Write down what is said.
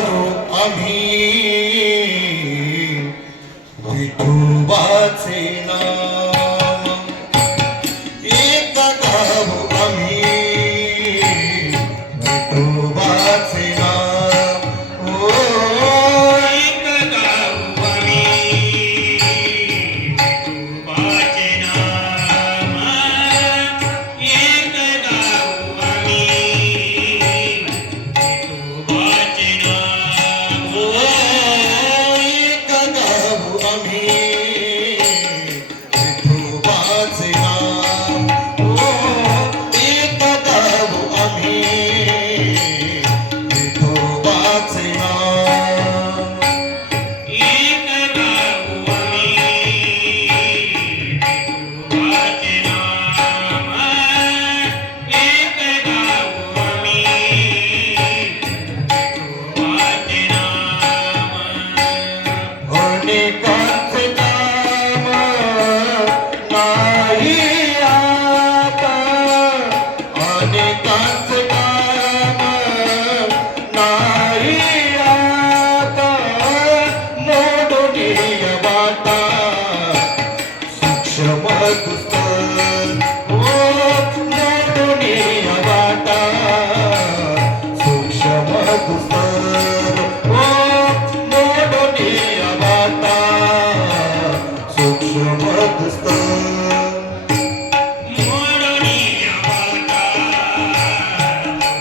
যাব আমি। বিঠু বাঁচে না।